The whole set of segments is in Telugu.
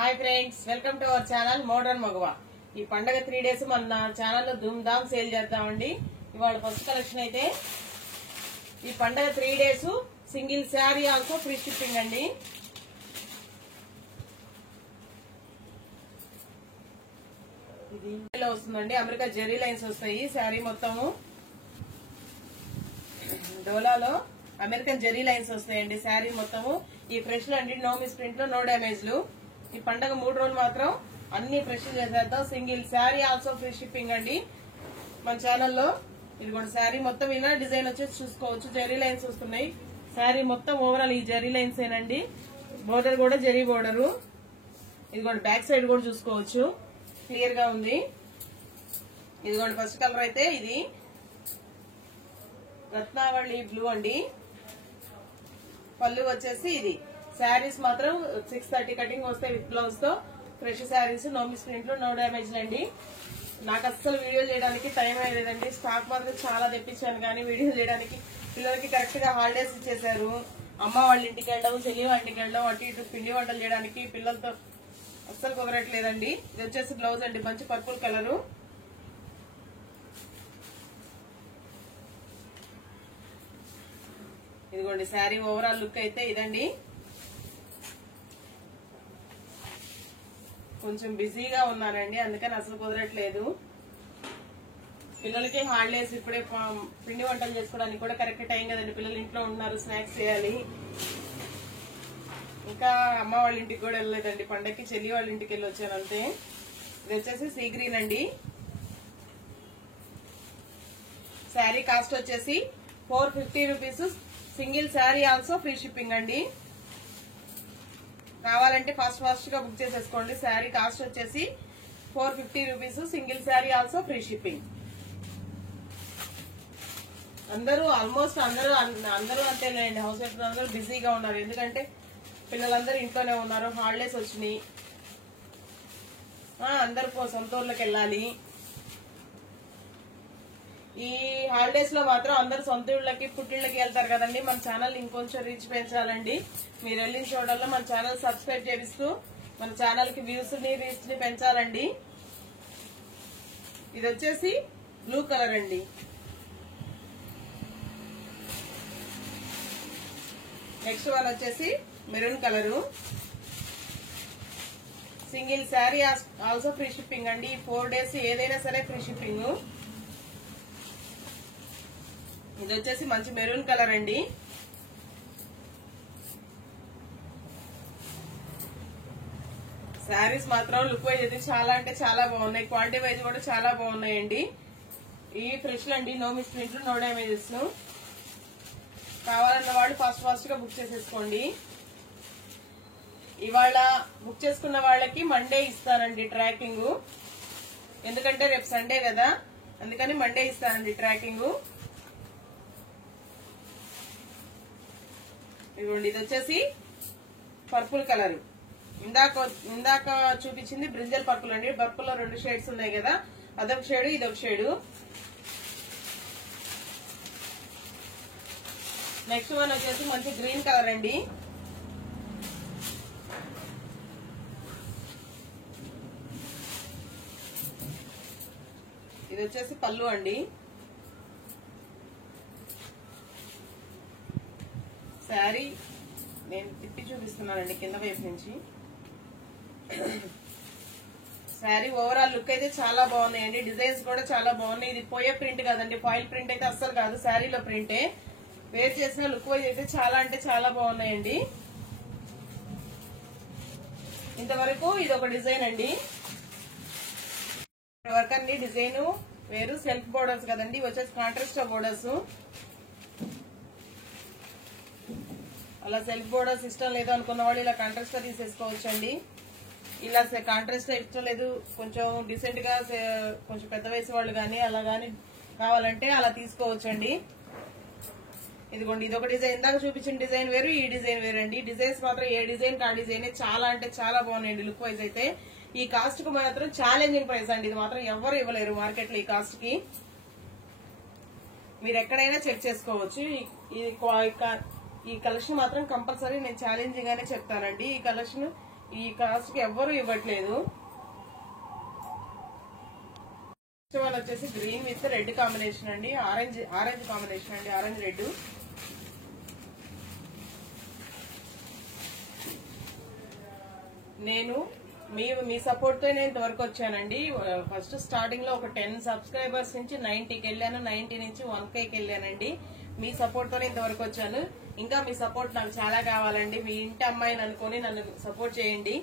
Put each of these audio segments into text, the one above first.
Hi friends, welcome to our channel modern మగవా. ఈ పండగ 3 days మన ఛానల్లో ధూమ్ ధామ్ సేల్ చేద్దామండి. ఇవాళ ఫస్ట్ కలెక్షన్ అయితే ఈ పండగ 3 days single sari also free shipping అండి. ఇది వస్తుందండి, అమెరికా జెరీ లైన్స్ వస్తాయి. శారీ మొత్తము డోలాలో అమెరికన్ జెరీ లైన్స్ వస్తాయండి. శారీ మొత్తము ఈ ఫ్రెష్ అండి, నో మిస్ ప్రింట్ లో నో డ్యామేజ్ లు. ఈ పండగ 3 రోజులు మాత్రం అన్ని ఫ్రెష్ చేసేద్దాం. Single sari also free shipping అండి మన ఛానల్లో. ఇది కూడా శారీ మొత్తం ఇలా డిజైన్ వచ్చేసి చూసుకోవచ్చు. జెరీ లైన్స్ వస్తున్నాయి. శారీ మొత్తం ఓవరాల్ ఈ జెరీ లైన్స్ ఏనండి. బోర్డర్ కూడా జెరీ బోర్డరు. ఇది కూడా బ్యాక్ సైడ్ కూడా చూసుకోవచ్చు, క్లియర్ గా ఉంది. ఇది కూడా ఫస్ట్ కలర్ అయితే ఇది రత్నావళి బ్లూ అండి. పళ్ళు వచ్చేసి ఇది. శారీస్ మాత్రం 630 కటింగ్ వస్తాయి విత్ బ్లౌజ్ తో. Fresh sarees, no miss print లో, నో డ్యామేజ్ అండి. నాకు అస్సలు వీడియో చేయడానికి టైం అయ్యేదండి. స్టాక్ మాత్రం చాలా తెప్పించాను, కానీ వీడియో చేయడానికి పిల్లలకి కరెక్ట్ గా హాలిడేస్ ఇచ్చేసారు. అమ్మ వాళ్ళ ఇంటికి వెళ్ళడం, చెల్లి వాళ్ళ ఇంటికి వెళ్ళడం, అటు ఇటు పిండి వంటలు చేయడానికి పిల్లలతో అస్సలు కుదరట్లేదండి. ఇది వచ్చేసి బ్లౌజ్ అండి, మంచి పర్పుల్ కలరు. ఇదిగోండి శారీ ఓవరాల్ లుక్ అయితే ఇదండి. కొంచెం బిజీగా ఉన్నానండి, అందుకని అసలు కుదరట్లేదు. పిల్లలకి హాలిడేస్, ఇప్పుడే పిండి వంటలు చేసుకోవడానికి కూడా కరెక్ట్ టైం కదండి. పిల్లలు ఇంట్లో ఉన్నారు, స్నాక్స్ చేయాలి. ఇంకా అమ్మ వాళ్ళ ఇంటికి కూడా వెళ్ళలేదండి పండగకి, చెల్లి వాళ్ళ ఇంటికి వెళ్ళి వచ్చాను అంతే. ఇది వచ్చేసి సీ గ్రీన్ అండి. శారీ కాస్ట్ వచ్చేసి 450 rupees. Single sari also free shipping అండి. కావాలంటే ఫాస్ట్ గా బుక్ చేసేసుకోండి. శారీ కాస్ట్ వచ్చేసి 450 rupees. Single sari also free shipping. అందరూ ఆల్మోస్ట్ అందరూ అంతేలేండి. హౌస్ వైఫ్ అందరూ బిజీగా ఉన్నారు, ఎందుకంటే పిల్లలందరూ ఇంట్లోనే ఉన్నారు. హాలిడేస్ వచ్చినాయి, అందరూ సొంత ఊర్లోకి వెళ్ళాలి. ఈ హాలిడేస్ లో మాత్రం అందరు సొంత ఊళ్ళకి, పుట్టిళ్ళకి వెళ్తారు కదండి. మన ఛానల్ ఇంకొంచెం రీచ్ పెంచాలండి. మీరు వెళ్ళిన చూడల్లో మన ఛానల్ సబ్స్క్రైబ్ చేపిస్తూ మన ఛానల్ కి వ్యూస్ ని, రీచ్ ని పెంచాలండి. ఇది వచ్చేసి బ్లూ కలర్ అండి. నెక్స్ట్ వన్ వచ్చేసి maroon colour. Single sari also free shipping అండి. 4 days ఏదైనా సరే ఫ్రీ షిప్పింగ్. ఇది వచ్చేసి మంచి మెరూన్ కలర్ అండి. శారీస్ మాత్రం లుక్ వైజ్ అయితే చాలా అంటే చాలా బాగున్నాయి. క్వాలిటీ వైజ్ కూడా చాలా బాగున్నాయండి. ఈ ఫ్రెష్ అండి, no miss print, no damages. కావాలన్న వాళ్ళు ఫాస్ట్ గా బుక్ చేసేసుకోండి. ఇవాళ బుక్ చేసుకున్న వాళ్ళకి మండే ఇస్తానండి ట్రాకింగ్, ఎందుకంటే రేపు సండే కదా, అందుకని మండే ఇస్తానండి ట్రాకింగ్. ఇదిగోండి, ఇది వచ్చేసి పర్పుల్ కలర్. ఇందాక చూపించింది బ్రింజల్ పర్పుల్ అండి. పర్పుల్ లో 2 షేడ్స్ ఉన్నాయి కదా, అదొక షేడ్, ఇదొక షేడ్. నెక్స్ట్ వన్ వచ్చేసి మంచి గ్రీన్ కలర్ అండి. ఇది వచ్చేసి పళ్ళు అండి. శారీ నేను తిప్పి చూపిస్తున్నానండి కింద వైపు నుంచి. శారీ ఓవరాల్ లుక్ అయితే చాలా బాగున్నాయండి. డిజైన్స్ కూడా చాలా బాగున్నాయి. ఇది పోయే ప్రింట్ కాదండి, ఫాయిల్ ప్రింట్ అయితే అస్సలు కాదు, శారీలో ప్రింటే. వేర్ చేసిన లుక్ వైజ్ అయితే చాలా అంటే చాలా బాగున్నాయండి. ఇంతవరకు ఇది ఒక డిజైన్ అండి. వర్క్ అండి, డిజైన్ వేరు. సెల్ఫ్ బోర్డర్స్ కదండి, వచ్చేసి కాంట్రాస్ట్ బోర్డర్స్. అలా సెల్ఫ్ బోర్డర్స్ ఇష్టం లేదు అనుకున్న వాళ్ళు ఇలా కాంట్రాస్ట్ గా తీసేసుకోవచ్చండి. ఇలా కాంట్రాస్ట్ ఇష్టం లేదు, కొంచెం డీసెంట్ గా, కొంచెం పెద్ద వయసు వాళ్ళు కానీ అలా కానీ కావాలంటే అలా తీసుకోవచ్చండి. ఇదిగోండి, ఇది ఒక డిజైన్. ఇందాక చూపించిన డిజైన్ వేరు, ఈ డిజైన్ వేరండి. డిజైన్స్ మాత్రం ఏ డిజైన్ కా డిజైన్ చాలా అంటే చాలా బాగున్నాయండి లుక్ వైజ్ అయితే. ఈ కాస్ట్ కు మాత్రం ఛాలెంజింగ్ ప్రైస్ అండి. ఇది మాత్రం ఎవరు ఇవ్వలేరు మార్కెట్ లో ఈ కాస్ట్ కి. మీరు ఎక్కడైనా చెక్ చేసుకోవచ్చు. ఈ కలెక్షన్ మాత్రం కంపల్సరీ నేను ఛాలెంజింగ్ గానే చెప్తానండి. ఈ కలెక్షన్ ఈ కాస్ట్ కి ఎవ్వరు ఇవ్వట్లేదు. నెక్స్ట్ వన్ వచ్చేసి గ్రీన్ విత్ రెడ్ కాంబినేషన్ అండి, ఆరెంజ్ కాంబినేషన్ అండి, ఆరెంజ్ రెడ్. నేను మీ సపోర్ట్ తో నేను ఇంతవరకు వచ్చానండి. ఫస్ట్ స్టార్టింగ్ లో ఒక 10 సబ్స్క్రైబర్స్ నుంచి 90కి వెళ్ళాను, 90 నుంచి 1Kకి వెళ్ళానండి. మీ సపోర్ట్ తోనే ఇంతవరకు వచ్చాను. ఇంకా మీ సపోర్ట్ నాకు చాలా కావాలండి. మీ ఇంటి అమ్మాయిని అనుకుని నన్ను సపోర్ట్ చేయండి.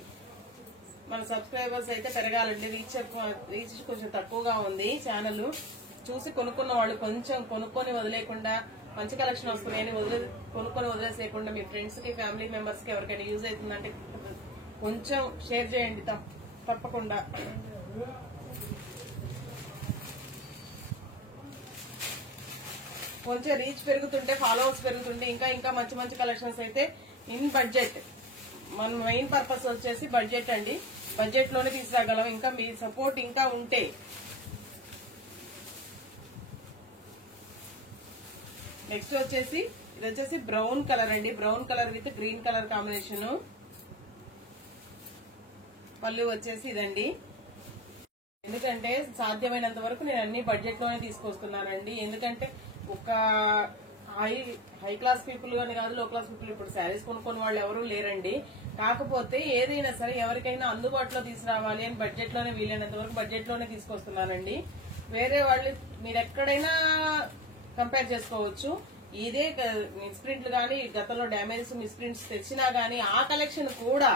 మన సబ్స్క్రైబర్స్ అయితే పెరగాలండి. రీచ్ కొంచెం తక్కువగా ఉంది. ఛానల్ చూసి కొనుక్కున్న వాళ్ళు కొంచెం కొనుక్కొని వదిలేకుండా, మంచి కలెక్షన్ వస్తున్నాయని కొనుక్కొని వదిలేసేయకుండా మీ ఫ్రెండ్స్ కి, ఫ్యామిలీ మెంబర్స్ కి ఎవరికైనా యూజ్ అవుతుందంటే కొంచెం షేర్ చేయండి తప్పకుండా. కొంచెం రీచ్ పెరుగుతుంటే, ఫాలోవర్స్ పెరుగుతుంటే ఇంకా మంచి మంచి కలెక్షన్స్ అయితే ఇన్ బడ్జెట్, మన మెయిన్ పర్పస్ వచ్చేసి బడ్జెట్ అండి. బడ్జెట్ లోనే తీసుకురాగలం. ఇంకా మీ సపోర్ట్ ఇంకా ఉంటే. నెక్స్ట్ వచ్చేసి ఇది వచ్చేసి బ్రౌన్ కలర్ అండి, brown colour with green colour combination. పళ్ళు వచ్చేసి ఇదండి. ఎందుకంటే సాధ్యమైనంత వరకు నేను అన్ని బడ్జెట్ లోనే తీసుకొస్తున్నానండి. ఎందుకంటే ఒక హై క్లాస్ పీపుల్ గాని కాదు, లో క్లాస్ పీపుల్ ఇప్పుడు శారీస్ కొనుక్కునే వాళ్ళు ఎవరు లేరండి. కాకపోతే ఏదైనా సరే ఎవరికైనా అందుబాటులో తీసుకురావాలి అని బడ్జెట్ లోనే, వీలైనంత వరకు బడ్జెట్ లోనే తీసుకొస్తున్నానండి. వేరే వాళ్ళు మీరు ఎక్కడైనా కంపేర్ చేసుకోవచ్చు. ఇదే మిస్ప్రింట్లు గానీ, గతంలో డ్యామేజెస్ మిస్ప్రింట్స్ తెచ్చినా గానీ ఆ కలెక్షన్ కూడా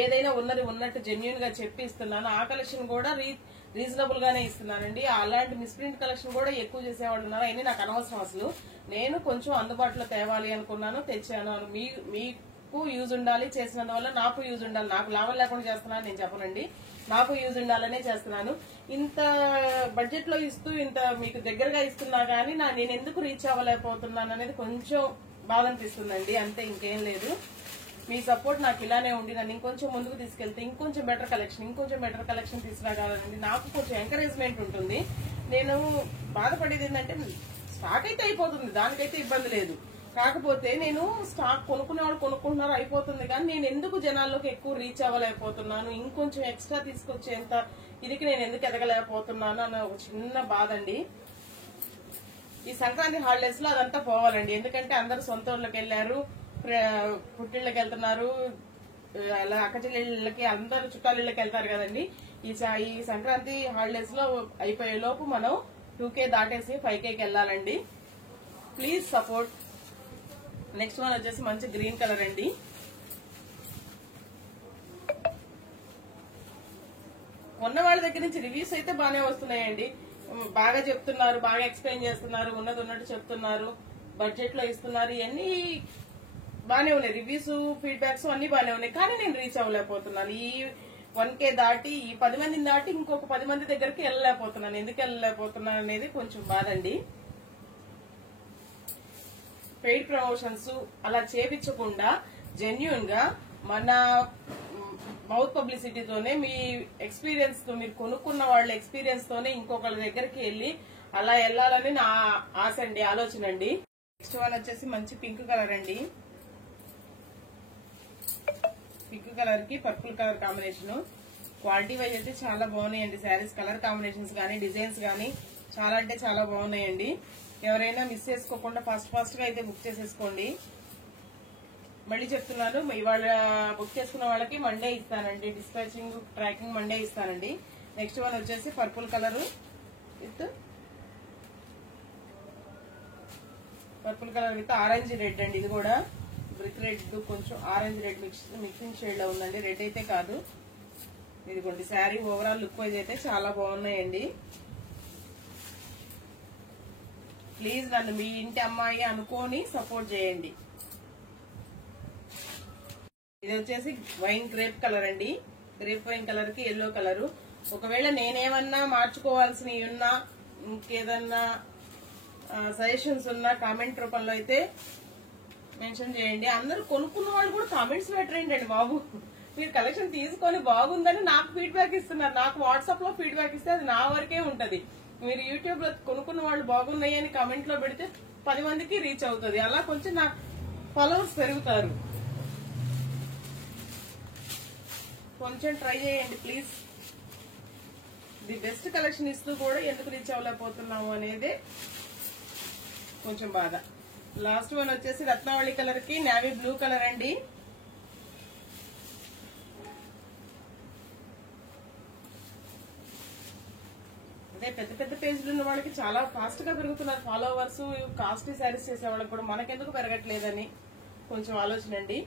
ఏదైనా ఉన్నది ఉన్నట్టు జెన్యున్ గా చెప్పి ఇస్తున్నాను. ఆ కలెక్షన్ కూడా రీజనబుల్ గానే ఇస్తున్నానండి. అలాంటి మిస్ప్రింట్ కలెక్షన్ కూడా ఎక్కువ చేసేవాళ్ళు ఉన్నారు. అవన్నీ నాకు అనవసరం. అసలు నేను కొంచెం అందుబాటులో తేవాలి అనుకున్నాను, తెచ్చాను. మీకు యూజ్ ఉండాలి, చేసినందువల్ల నాకు యూజ్ ఉండాలి. నాకు లాభం లేకుండా చేస్తున్నాను నేను చెప్పనండి, నాకు యూజ్ ఉండాలనే చేస్తున్నాను. ఇంత బడ్జెట్ లో ఇస్తూ ఇంత మీకు దగ్గరగా ఇస్తున్నా గానీ నేను ఎందుకు రీచ్ అవ్వలేకపోతున్నాను అనేది కొంచెం బాధ అనిపిస్తుందండి. అంతే, ఇంకేం లేదు. మీ సపోర్ట్ నాకు ఇలానే ఉండి నన్ను ఇంకొంచెం ముందుకు తీసుకెళ్తే ఇంకొంచెం బెటర్ కలెక్షన్ తీసుకురాగలనండి. నాకు కొంచెం ఎంకరేజ్మెంట్ ఉంటుంది. నేను బాధపడేది ఏంటంటే స్టాక్ అయితే అయిపోతుంది, దానికైతే ఇబ్బంది లేదు. కాకపోతే నేను స్టాక్ కొనుక్కునేవాళ్ళు కొనుక్కుంటున్నారు, అయిపోతుంది. కానీ నేను ఎందుకు జనాల్లోకి ఎక్కువ రీచ్ అవ్వలేకపోతున్నాను, ఇంకొంచెం ఎక్స్ట్రా తీసుకొచ్చేంత ఇదికి నేను ఎందుకు ఎదగలేకపోతున్నాను అన్న ఒక చిన్న బాధ అండి. ఈ సంక్రాంతి హాలిడేస్ లో అదంతా పోవాలండి. ఎందుకంటే అందరూ సొంత ఊళ్ళకి వెళ్లారు, పుట్టిళ్ళకి వెళ్తున్నారు, అలా అక్కచెల్లెళ్ళకి, అందరూ చుట్టాలిళ్ళకి వెళ్తారు కదండి. ఈ సంక్రాంతి హాలిడేస్ లో అయిపోయే లోపు మనం 2K దాటేసి 5Kకి వెళ్ళాలండి. Please support. నెక్స్ట్ వన్ వచ్చేసి మంచి గ్రీన్ కలర్ అండి. ఉన్న వాళ్ళ దగ్గర నుంచి రివ్యూస్ అయితే బాగానే వస్తున్నాయండి. బాగా చెప్తున్నారు, బాగా ఎక్స్ప్లెయిన్ చేస్తున్నారు, ఉన్నది ఉన్నట్టు చెప్తున్నారు, బడ్జెట్ లో ఇస్తున్నారు. ఇవన్నీ బానే ఉన్నాయి. రివ్యూస్, ఫీడ్బ్యాక్స్ అన్ని బానే ఉన్నాయి. కానీ నేను రీచ్ అవ్వలేకపోతున్నాను. ఈ 1K దాటి, ఈ 10 మందిని దాటి ఇంకొక 10 మంది దగ్గరికి వెళ్ళలేకపోతున్నాను. ఎందుకు వెళ్ళలేకపోతున్నాను అనేది కొంచెం బాధ అండి. పెయిడ్ ప్రమోషన్స్ అలా చేపించకుండా జెన్యున్ గా మన మౌత్ పబ్లిసిటీతోనే, మీ ఎక్స్పీరియన్స్ తో, మీరు కొనుక్కున్న వాళ్ళ ఎక్స్పీరియన్స్ తోనే ఇంకొకళ్ళ దగ్గరికి వెళ్ళి అలా వెళ్ళాలని నా ఆశ అండి, ఆలోచన అండి. నెక్స్ట్ వన్ వచ్చేసి మంచి పింక్ కలర్ అండి. పింక్ కలర్ కి purple colour combination. Quality wise అయితే చాలా బాగున్నాయండి. శారీస్ కలర్ కాంబినేషన్స్ గానీ, డిజైన్స్ గానీ చాలా అంటే చాలా బాగున్నాయండి. ఎవరైనా మిస్ చేసుకోకుండా ఫాస్ట్ గా అయితే బుక్ చేసేసుకోండి. మళ్ళీ చెప్తున్నాను, ఇవాళ బుక్ చేసుకున్న వాళ్ళకి మండే ఇస్తానండి. డిస్పాచింగ్, ట్రాకింగ్ మండే ఇస్తానండి. నెక్స్ట్ వన్ వచ్చేసి purple colour with orange red అండి. ఇది కూడా బ్రిక్ రెడ్, కొంచెం ఆరెంజ్ రెడ్ మిక్సింగ్ షేడ్ లో ఉందండి. రెడ్ అయితే కాదు. ఇదిగోండి, శారీ ఓవరాల్ లుక్ వైజ్ అయితే చాలా బాగున్నాయండి. ప్లీజ్ నన్ను మీ ఇంటి అమ్మాయి అనుకోని సపోర్ట్ చేయండి. ఇది వచ్చేసి వైన్ గ్రేప్ కలర్ అండి. గ్రేప్ వైన్ కలర్ కి ఎల్లో కలర్. ఒకవేళ నేనేమన్నా మార్చుకోవాల్సినవి ఉన్నా, ఇంకేదన్నా సజెషన్స్ ఉన్నా కామెంట్ రూపంలో అయితే మెన్షన్ చేయండి. అందరూ కొనుక్కున్న వాళ్ళు కూడా కామెంట్స్ పెట్టండి అండి బాబు. మీరు కలెక్షన్ తీసుకొని బాగుందని నాకు ఫీడ్బ్యాక్ ఇస్తున్నారు. నాకు వాట్సాప్ లో ఫీడ్బ్యాక్ ఇస్తే అది నా వరకే ఉంటది. మీరు యూట్యూబ్ లో కొనుక్కున్న వాళ్ళు బాగున్నాయి అని కామెంట్ లో పెడితే 10 మందికి రీచ్ అవుతుంది. అలా కొంచెం నా ఫాలోవర్స్ పెరుగుతారు. కొంచెం ట్రై చేయండి ప్లీజ్. ది బెస్ట్ కలెక్షన్ ఇస్తూ కూడా ఎందుకు రీచ్ అవ్వలేకపోతున్నాము అనేది కొంచెం బాధ. లాస్ట్ వన్ వచ్చేసి రత్నావళి కలర్ కి నేవీ బ్లూ కలర్ అండి. అదే పెద్ద పెద్ద పేజ్లు ఉన్న వాళ్ళకి చాలా ఫాస్ట్ గా పెరుగుతున్నారు ఫాలోవర్స్. కాస్ట్లీ శారీస్ చేసే వాళ్ళకి కూడా మనకెందుకు పెరగట్లేదని కొంచెం ఆలోచన అండి.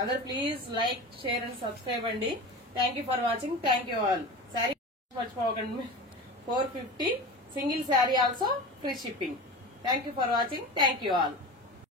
Other please like, share and subscribe అండి. Thank you for watching. Thank you all. Sari మర్చిపోకండి. 450 single sari also free shipping. Thank you for watching. Thank you all.